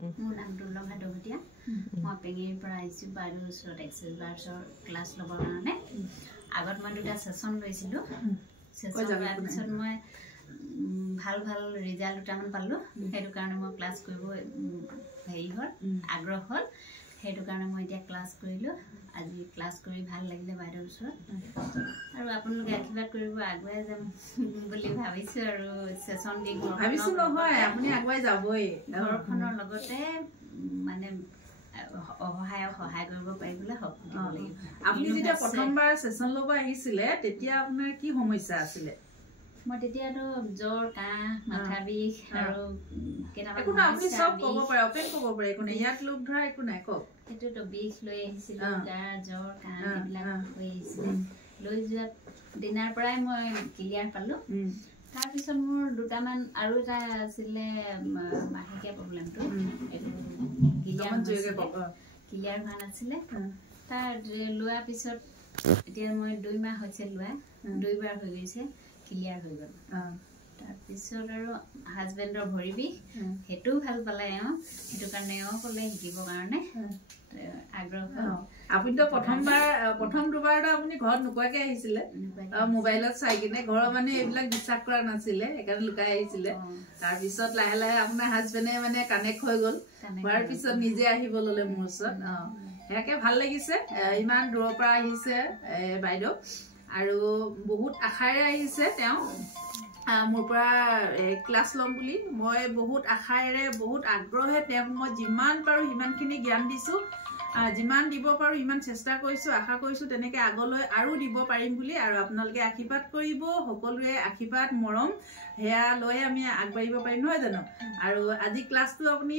মোৰ নাম দুৰ্লভা দহতীয়া মই পেঙিৰ পৰা আহিছোঁ বাইদেউৰ ওচৰত এক্সেল বাৰ্ছৰ ক্লাছ ল'বৰ কাৰণে আগত মই দুটা সেশন লৈছিলোঁ সেশন লোৱাৰ পিছত মই ভাল ভাল ৰিজাল্ট দুটামান পালোঁ সেইটো কাৰণে মই ক্লাছ কৰিব হেৰি হ'ল আগ্ৰহ হ'ল সেইটো কাৰণে মই এতিয়া ক্লাছ কৰিলোঁ আজি ক্লাছ কৰি ভাল লাগিলে বাইদেউৰ ওচৰত আৰু আপোনালোকে আশীৰ্বাদ কৰিব আগুৱাই যাম বুলি ভাবিছোঁ আৰু সেশন দি ভাবিছোঁ নহয় আপুনি আগুৱাই যাবই ঘৰখনৰ লগতে মানে সহায় কৰিব পাৰিবলৈ শক্তি দিব লাগিব আপুনি যেতিয়া প্ৰথমবাৰ সেশন ল'ব আহিছিলে তেতিয়া আপোনাৰ কি সমস্যা আছিলে মই তেতিয়াতো জ্বৰ কাহ মাথা বিষ আৰু কেইটামান একো না আপুনি সব ক'ব পাৰে অপেন ক'ব পাৰে একো নাই ইয়াত লোক ধৰা একো নাই কওক এইটোতো বিষ লৈ আহিছিলোঁ গা জ্বৰ কাহ এইবিলাক হৈ আহিছিলে লৈ যোৱা দিনাৰ পৰাই মই ক্লিয়াৰ পালোঁ তাৰপিছত মোৰ দুটামান আৰু এটা আছিলে মাহেকীয়া প্ৰব্লেমটো এইটো ক্লিয়াৰ হোৱা নাছিলে তাৰ লোৱাৰ পিছত এতিয়া মই 2 মাহ হৈছে লোৱা 2 বাৰ হৈ গৈছে ক্লিয়াৰ হৈ গ'ল তাৰপিছত আৰু হাজবেণ্ডৰ ভৰি বিষ সেইটোও ভাল পালে সেইটো কাৰণে ক'লে শিকিবৰ কাৰণে আগ্ৰহ আপুনিতো প্ৰথম দুবাৰতো আপুনি ঘৰত নোকোৱাকে আহিছিলে মোবাইলত চাই কিনে ঘৰৰ মানে এইবিলাক বিশ্বাস কৰা নাছিলে সেইকাৰণে লুকাই আহিছিলে তাৰপিছত লাহে লাহে আপোনাৰ হাজবেণ্ডে মানে কানেক্ট হৈ গ'ল হোৱাৰ পিছত নিজে আহিব ল'লে মোৰ ওচৰত সেয়াকে ভাল লাগিছে ইমান দূৰৰ পৰা আহিছে বাইদেউ আৰু বহুত আশাৰে আহিছে তেওঁ মোৰ পৰা ক্লাছ ল'ম বুলি মই বহুত আশাৰে বহুত আগ্ৰহে তেওঁক মই যিমান পাৰোঁ সিমানখিনি জ্ঞান দিছোঁ যিমান দিব পাৰোঁ ইমান চেষ্টা কৰিছোঁ আশা কৰিছোঁ তেনেকৈ আগলৈ আৰু দিব পাৰিম বুলি আৰু আপোনালোকে আশীৰ্বাদ কৰিব সকলোৱে আশীৰ্বাদ মৰম সেয়া লৈ আমি আগবাঢ়িব পাৰিম নহয় জানো আৰু আজি ক্লাছটো আপুনি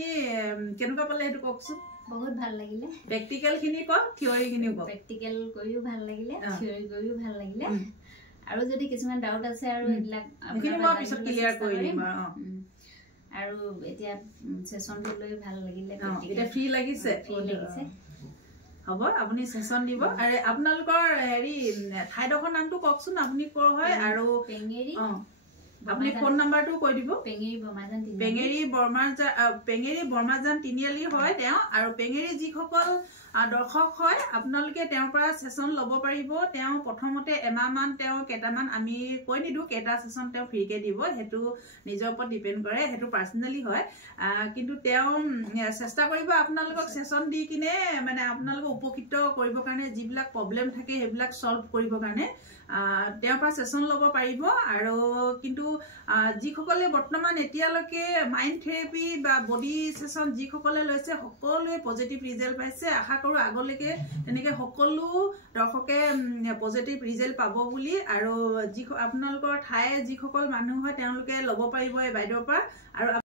কেনেকুৱা পালে সেইটো কওকচোন বহুত ভাল লাগিলে প্ৰেক্টিকেলখিনি কওক থিয়ৰিখিনিও কওক প্ৰেক্টিকেল কৰিও ভাল লাগিলে থিয়ৰি কৰিও ভাল লাগিলে আৰু যদি কিছুমান ডাউট আছে আৰু এইবিলাক মই পিছত ক্লিয়াৰ কৰি দিম আৰু এতিয়া সেশনটো লৈ ভাল লাগিলে এটা ফ্ৰী লাগিছে হ'ব আপুনি সেশন দিব আৰু আপোনালোকৰ হেৰি ঠাইডোখৰ নামটো কওকচোন আপুনি ক'ৰ হয় আৰু পেঙেৰি আপুনি ফোন নাম্বাৰটো কৈ দিব পেঙেৰি বৰ্মাজান তিনিআলি হয় তেওঁ আৰু পেঙেৰি যিসকল দৰ্শক হয় আপোনালোকে তেওঁৰ পৰা সেশন ল'ব পাৰিব তেওঁ প্ৰথমতে এমাহমান তেওঁ কেইটামান আমি কৈ নিদিওঁ কেইটা সেশন তেওঁ ফ্ৰীকে দিব সেইটো নিজৰ ওপৰত ডিপেণ্ড কৰে সেইটো পাৰ্চনেলি হয় কিন্তু তেওঁ চেষ্টা কৰিব আপোনালোকক সেশন দি কিনে মানে আপোনালোকক উপকৃত কৰিবৰ কাৰণে যিবিলাক প্ৰব্লেম থাকে সেইবিলাক সলভ কৰিবৰ কাৰণে তেওঁৰ পৰা সেশন ল'ব পাৰিব আৰু কিন্তু যিসকলে বৰ্তমান এতিয়ালৈকে মাইণ্ড থেৰাপি বা বডি সেশন যিসকলে লৈছে সকলোৱে পজিটিভ ৰিজাল্ট পাইছে আশা কৰোঁ আগলৈকে তেনেকৈ সকলো দৰ্শকে পজিটিভ ৰিজাল্ট পাব বুলি আৰু আপোনালোকৰ ঠাইৰ যিসকল মানুহ হয় তেওঁলোকে ল'ব পাৰিব এই বাইদেউৰ পৰা আৰু